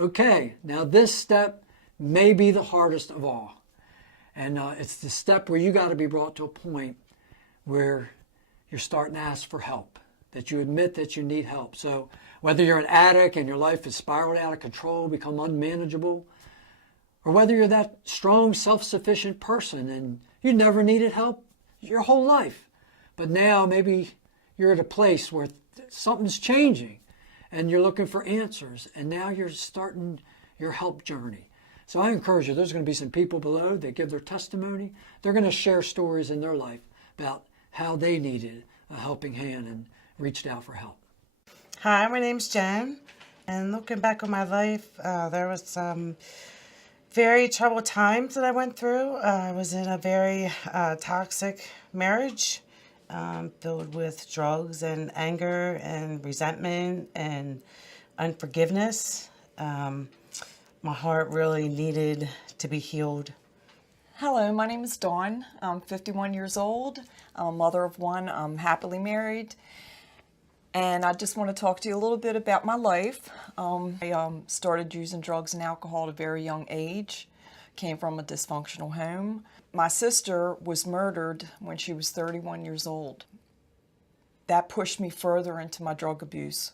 Okay, now this step may be the hardest of all. And it's the step where you got to be brought to a point where you're starting to ask for help, that you admit that you need help. So whether you're an addict and your life has spiraled out of control, become unmanageable, or whether you're that strong, self-sufficient person and you never needed help your whole life, but now maybe you're at a place where something's changing and you're looking for answers, and now you're starting your help journey. So I encourage you, there's going to be some people below that give their testimony. They're going to share stories in their life about how they needed a helping hand and reached out for help. Hi, my name's Jen, and looking back on my life, there was some very troubled times that I went through. I was in a very toxic marriage, filled with drugs and anger and resentment and unforgiveness. My heart really needed to be healed. Hello, my name is Dawn. I'm 51 years old. I'm a mother of one. I'm happily married. And I just want to talk to you a little bit about my life. I started using drugs and alcohol at a very young age. Came from a dysfunctional home. My sister was murdered when she was 31 years old. That pushed me further into my drug abuse.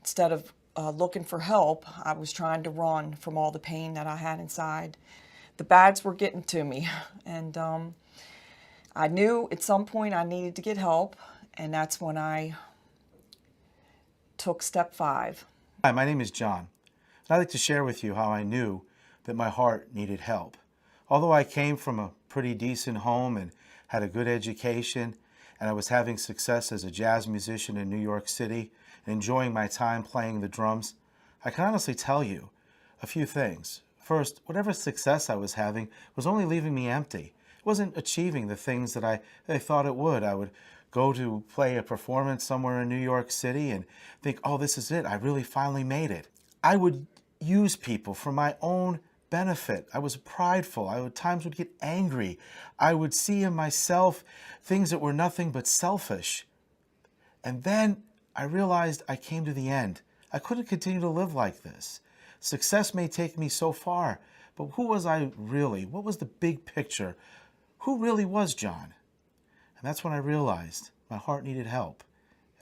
Instead of looking for help, I was trying to run from all the pain that I had inside. The bags were getting to me, and I knew at some point I needed to get help, and that's when I took step 5. Hi, my name is John. I'd like to share with you how I knew that my heart needed help. Although I came from a pretty decent home and had a good education, and I was having success as a jazz musician in New York City, enjoying my time playing the drums, I can honestly tell you a few things. First, whatever success I was having was only leaving me empty. It wasn't achieving the things that I thought it would. I would go to play a performance somewhere in New York City and think, oh, this is it. I really finally made it. I would use people for my own benefit. I was prideful. I at times would get angry. I would see in myself things that were nothing but selfish. And then I realized I came to the end. I couldn't continue to live like this. Success may take me so far, but who was I really? What was the big picture? Who really was John? And that's when I realized my heart needed help,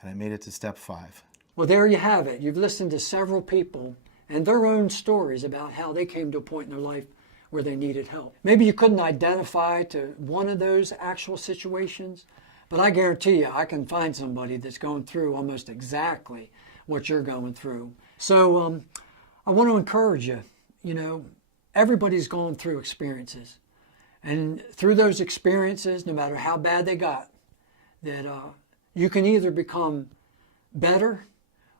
and I made it to step 5. Well, there you have it. You've listened to several people and their own stories about how they came to a point in their life where they needed help. Maybe you couldn't identify to one of those actual situations, but I guarantee you I can find somebody that's going through almost exactly what you're going through. So I want to encourage you, everybody's going through experiences. And through those experiences, no matter how bad they got, that you can either become better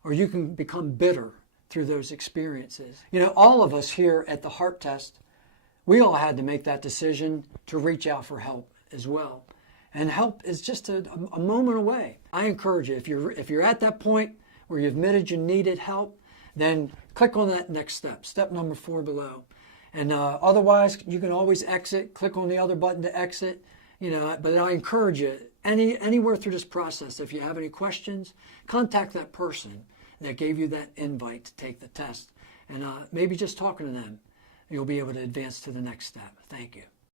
or you can become bitter through those experiences. All of us here at the Heart Test, we all had to make that decision to reach out for help as well. And help is just a moment away. I encourage you, if you're at that point where you've admitted you needed help, then click on that next step, step number 4 below. And otherwise, you can always exit, click on the other button to exit. But I encourage you, anywhere through this process, if you have any questions, contact that person that gave you that invite to take the test. And maybe just talking to them, you'll be able to advance to the next step. Thank you.